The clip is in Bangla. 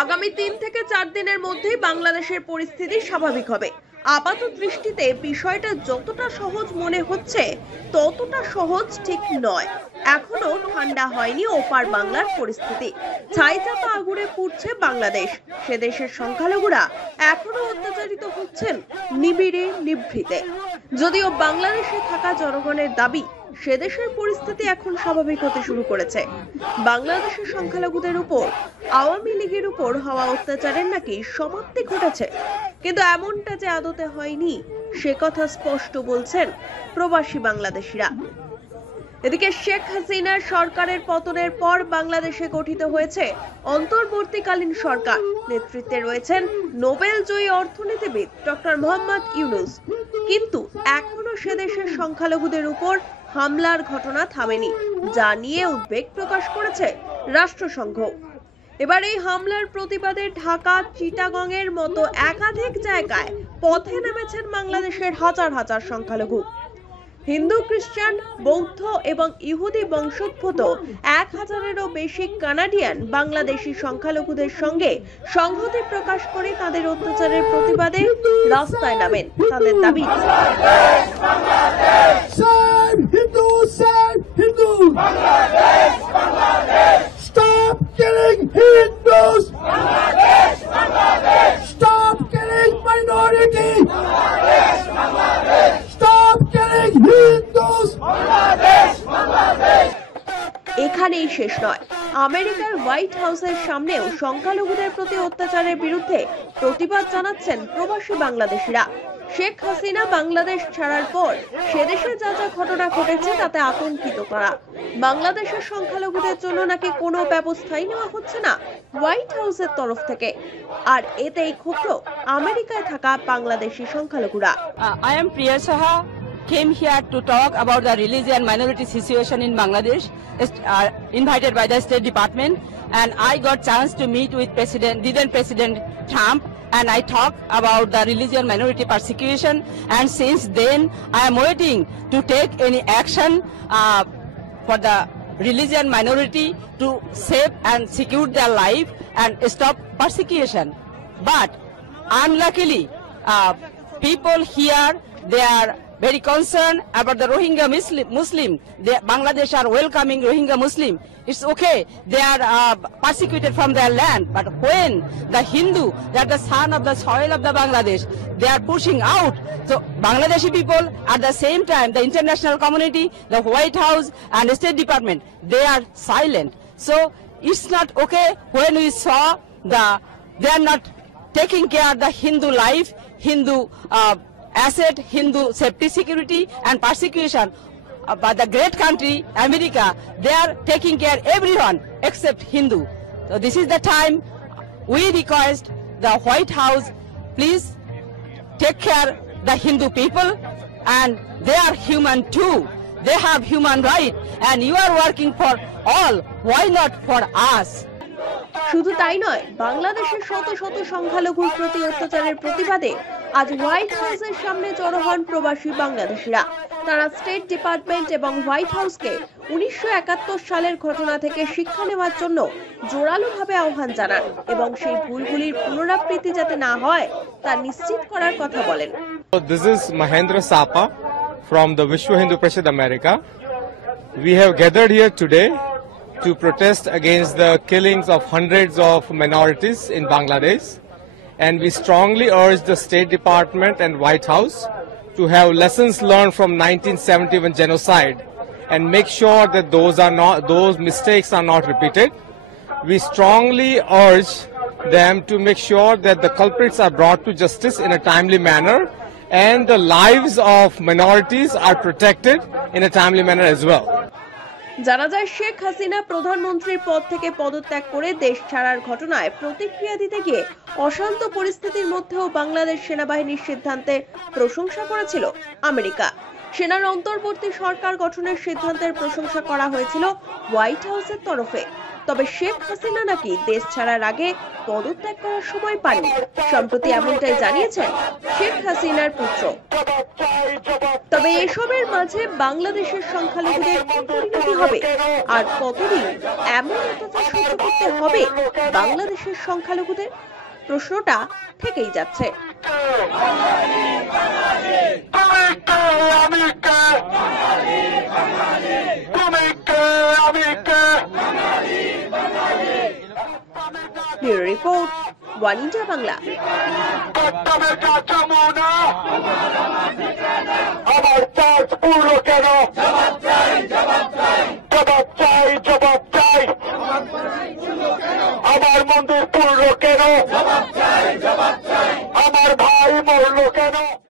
আগামী 3 থেকে 4 দিনের মধ্যেই বাংলাদেশের পরিস্থিতি স্বাভাবিক হবে। আপাত দৃষ্টিতে বিষয়টা যতটা সহজ মনে হচ্ছে ততটা সহজ ঠিক নয়। এখনো ঠান্ডা হয়নি ওপার বাংলার পরিস্থিতি। ছাইচাপা আগুনে পুড়ছে বাংলাদেশ। সে দেশের সংখ্যালঘুরা এখনো অত্যাচারিত হচ্ছেন নিবিড়ে নিভৃতে। যদিও বাংলাদেশে থাকা জনগণের দাবি সে দেশের পরিস্থিতি এখন স্বাভাবিক হতে শুরু করেছে। বাংলাদেশের সংখ্যালঘুদের উপর আওয়ামী লীগের উপর হওয়া অত্যাচারের নাকি সমাপ্তি ঘটেছে, কিন্তু এমনটা যে আদতে হয়নি সে কথা স্পষ্ট বলছেন প্রবাসী বাংলাদেশিরা। এদিকে শেখ হাসিনার সরকারের পতনের পর বাংলাদেশে গঠিত হয়েছে অন্তর্বর্তীকালীন সরকার। নেতৃত্বে রয়েছেন নোবেল জয়ী অর্থনীতিবিদ ডক্টর মোহাম্মদ ইউনূস। কিন্তু এখনো সে দেশের সংখ্যালঘুদের উপর হামলার ঘটনা থামেনি, যা নিয়ে উদ্বেগ প্রকাশ করেছে রাষ্ট্রসংঘ। এবার এই হামলার প্রতিবাদে ঢাকা, চিটাগং এর মতো একাধিক জায়গায় পথে নেমেছেন বাংলাদেশের হাজার হাজার সংখ্যালঘু। হিন্দু, খ্রিস্টান, বৌদ্ধ এবং ইহুদি বংশোদ্ভূত 1000-এরও বেশি কানাডিয়ান বাংলাদেশি সংখ্যালঘুদের সঙ্গে সংহতি প্রকাশ করে তাদের অত্যাচারের প্রতিবাদে রাস্তায় নামেন। তাদের দাবি, Stop killing Hindus! Stop killing minorities! Stop killing Hindus! এখানেই শেষ নয়। আমেরিকার হোয়াইট হাউসের সামনেও সংখ্যালঘুদের প্রতি অত্যাচারের বিরুদ্ধে প্রতিবাদ জানাচ্ছেন প্রবাসী বাংলাদেশিরা। শেখ হাসিনা বাংলাদেশ ছাড়ার পর সেদেশে যা যা ঘটনা ঘটেছে তাতে আতঙ্কিত তারা। বাংলাদেশের সংখ্যালঘুদের জন্য নাকি কোনো ব্যবস্থাই নেওয়া হচ্ছে না হোয়াইট হাউসের তরফ থেকে। আর এতেই ক্ষুব্ধ আমেরিকায় থাকা বাংলাদেশি সংখ্যালঘুরা। I am Priya Saha. Came here to talk about the religion minority situation in Bangladesh, invited by the State Department, and I got chance to meet with then President Trump, and I talked about the religion minority persecution, and since then I am waiting to take any action for the religion minority to save and secure their life and stop persecution. But unluckily, people here, they are very concerned about the Rohingya Muslim. Bangladesh are welcoming Rohingya Muslim. It's okay, they are persecuted from their land. But when the Hindu, they are the son of the soil of the Bangladesh, they are pushing out. So Bangladeshi people, at the same time, the international community, the White House and the State Department, they are silent. So it's not okay when we saw they are not taking care of the Hindu life, Hindu asset, Hindu safety, security and persecution. But the great country, America, they are taking care of everyone except Hindu. So this is the time we request the White House, please take care the Hindu people, and they are human too. They have human right, and you are working for all. Why not for us? শুধু তাই নয়, বাংলাদেশের শত শত সংখ্যালঘুর প্রতি অত্যাচারের প্রতিবাদে আজ হোয়াইট হাউসের সামনে জড়ো হন প্রবাসী বাংলাদেশিরা। তারা স্টেট ডিপার্টমেন্ট এবং হোয়াইট হাউসকে 1971 সালের ঘটনা থেকে শিক্ষা নেওয়ার জন্য জোরালোভাবে আহ্বান জানান এবং সেই ভুলগুলির পুনরাবৃত্তি যাতে না হয় তা নিশ্চিত করার কথা বলেন। This is Mahendra Sapa from the Vishwa Hindu Parishad America. We have gathered here today to protest against the killings of hundreds of minorities in Bangladesh, and we strongly urge the State Department and White House to have lessons learned from 1971 genocide and make sure that those mistakes are not repeated. We strongly urge them to make sure that the culprits are brought to justice in a timely manner and the lives of minorities are protected in a timely manner as well. জানা যায়, শেখ হাসিনা প্রধানমন্ত্রীর পদ থেকে পদত্যাগ করে দেশ ছাড়ার ঘটনায় প্রতিক্রিয়া দিতে গিয়ে অশান্ত পরিস্থিতির মধ্যেও বাংলাদেশ সেনাবাহিনীর সিদ্ধান্তের প্রশংসা করেছিল আমেরিকা। সেনার অন্তর্বর্তী সরকার গঠনের সিদ্ধান্তের প্রশংসা করা হয়েছিল হোয়াইট হাউসের তরফে। তবে শেখ হাসিনা নাকি দেশ ছাড়ার আগে পদত্যাগ করার সময় পাননি। সম্প্রতি এমনটাই জানিয়েছেন শেখ হাসিনার পুত্র। তবে এসবের মাঝে বাংলাদেশের সংখ্যালঘুদের কি পরিণতি হবে, আর কতদিন এমন অত্যাচার সহ্য করতে হবে বাংলাদেশের সংখ্যালঘুদের, প্রশ্নটা থেকেই যাচ্ছে। Bureau report, one India Bangla. আমার চার্জ পূর্ণ কেন? জবাব চাই, জবাব চাই। আমার মন্দির পূর্ণ কেন? আমার ভাই মরল কেন?